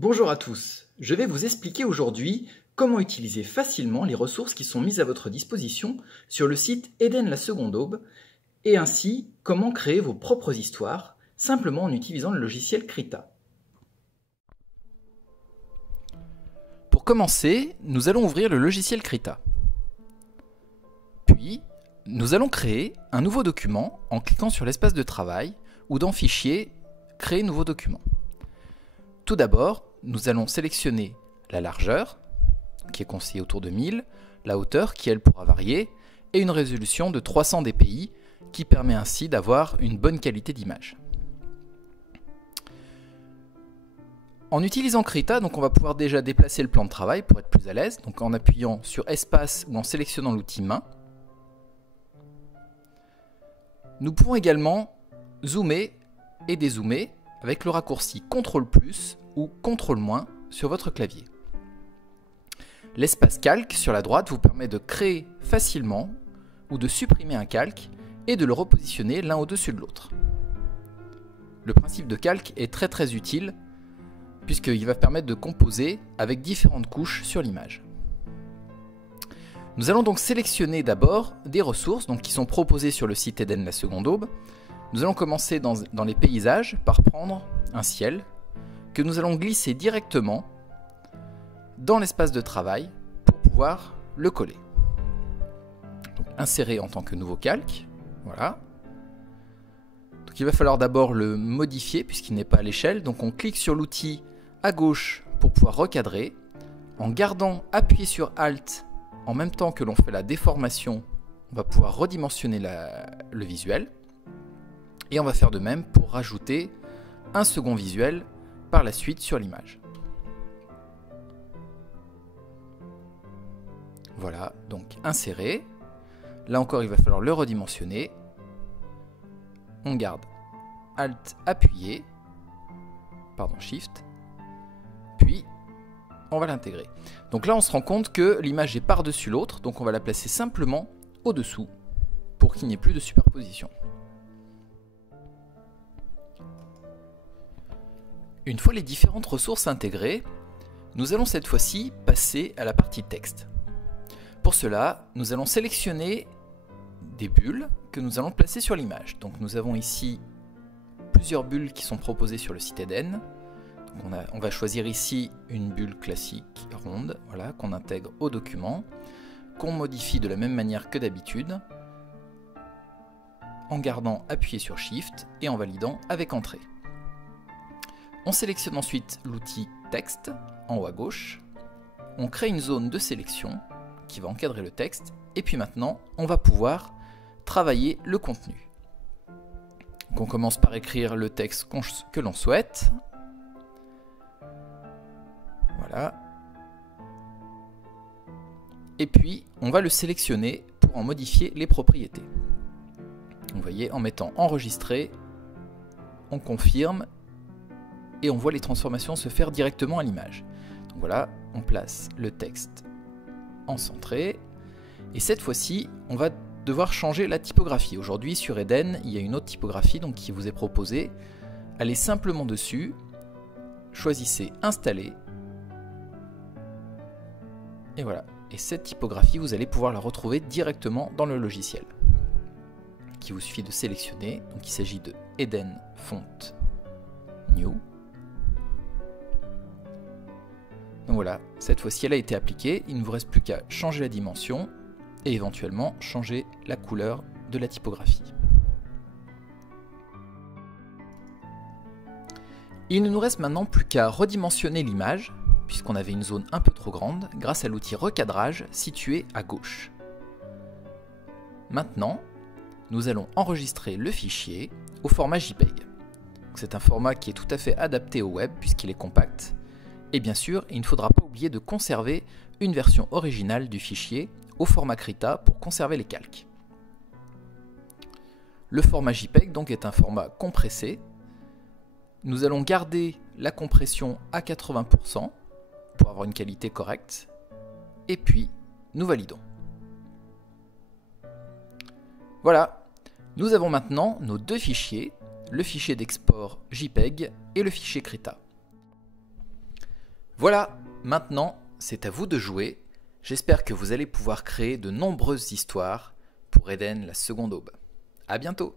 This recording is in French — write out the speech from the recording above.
Bonjour à tous, je vais vous expliquer aujourd'hui comment utiliser facilement les ressources qui sont mises à votre disposition sur le site Eden la Seconde Aube et ainsi comment créer vos propres histoires simplement en utilisant le logiciel Krita. Pour commencer, nous allons ouvrir le logiciel Krita. Puis, nous allons créer un nouveau document en cliquant sur l'espace de travail ou dans Fichier, Créer nouveau document. Tout d'abord, nous allons sélectionner la largeur, qui est conseillée autour de 1000, la hauteur, qui elle pourra varier, et une résolution de 300 dpi, qui permet ainsi d'avoir une bonne qualité d'image. En utilisant Krita, donc on va pouvoir déjà déplacer le plan de travail pour être plus à l'aise, donc en appuyant sur Espace ou en sélectionnant l'outil Main. Nous pouvons également zoomer et dézoomer avec le raccourci CTRL+ ou CTRL- sur votre clavier. L'espace calque sur la droite vous permet de créer facilement ou de supprimer un calque et de le repositionner l'un au-dessus de l'autre. Le principe de calque est très utile puisqu'il va permettre de composer avec différentes couches sur l'image. Nous allons donc sélectionner d'abord des ressources qui sont proposées sur le site Eden la Seconde Aube. Nous allons commencer dans les paysages par prendre un ciel que nous allons glisser directement dans l'espace de travail pour pouvoir le coller. Donc, insérer en tant que nouveau calque, voilà. Donc, il va falloir d'abord le modifier puisqu'il n'est pas à l'échelle. Donc on clique sur l'outil à gauche pour pouvoir recadrer. En gardant appuyé sur Alt en même temps que l'on fait la déformation, on va pouvoir redimensionner le visuel. Et on va faire de même pour rajouter un second visuel par la suite sur l'image. Voilà, donc insérer. Là encore, il va falloir le redimensionner. On garde Alt appuyé, Shift, puis on va l'intégrer. Donc là, on se rend compte que l'image est par-dessus l'autre, donc on va la placer simplement au-dessous pour qu'il n'y ait plus de superposition. Une fois les différentes ressources intégrées, nous allons cette fois-ci passer à la partie texte. Pour cela, nous allons sélectionner des bulles que nous allons placer sur l'image. Donc nous avons ici plusieurs bulles qui sont proposées sur le site Eden. Donc on va choisir ici une bulle classique, ronde, voilà, qu'on intègre au document, qu'on modifie de la même manière que d'habitude, en gardant appuyé sur Shift et en validant avec Entrée. On sélectionne ensuite l'outil Texte en haut à gauche. On crée une zone de sélection qui va encadrer le texte. Et puis maintenant, on va pouvoir travailler le contenu. Donc on commence par écrire le texte que l'on souhaite. Voilà. Et puis, on va le sélectionner pour en modifier les propriétés. Vous voyez, en mettant enregistrer, on confirme et on voit les transformations se faire directement à l'image. Donc voilà, on place le texte en centré. Et cette fois-ci, on va devoir changer la typographie. Aujourd'hui, sur Eden, il y a une autre typographie qui vous est proposée. Allez simplement dessus, choisissez Installer. Et voilà. Et cette typographie, vous allez pouvoir la retrouver directement dans le logiciel. Il vous suffit de sélectionner. Donc il s'agit de Eden Font New. Donc voilà, cette fois-ci elle a été appliquée, il ne vous reste plus qu'à changer la dimension et éventuellement changer la couleur de la typographie. Il ne nous reste maintenant plus qu'à redimensionner l'image, puisqu'on avait une zone un peu trop grande, grâce à l'outil recadrage situé à gauche. Maintenant, nous allons enregistrer le fichier au format JPEG. C'est un format qui est tout à fait adapté au web puisqu'il est compact. Et bien sûr, il ne faudra pas oublier de conserver une version originale du fichier au format Krita pour conserver les calques. Le format JPEG donc est un format compressé. Nous allons garder la compression à 80% pour avoir une qualité correcte. Et puis, nous validons. Voilà, nous avons maintenant nos deux fichiers, le fichier d'export JPEG et le fichier Krita. Voilà, maintenant c'est à vous de jouer. J'espère que vous allez pouvoir créer de nombreuses histoires pour Eden la seconde aube. À bientôt!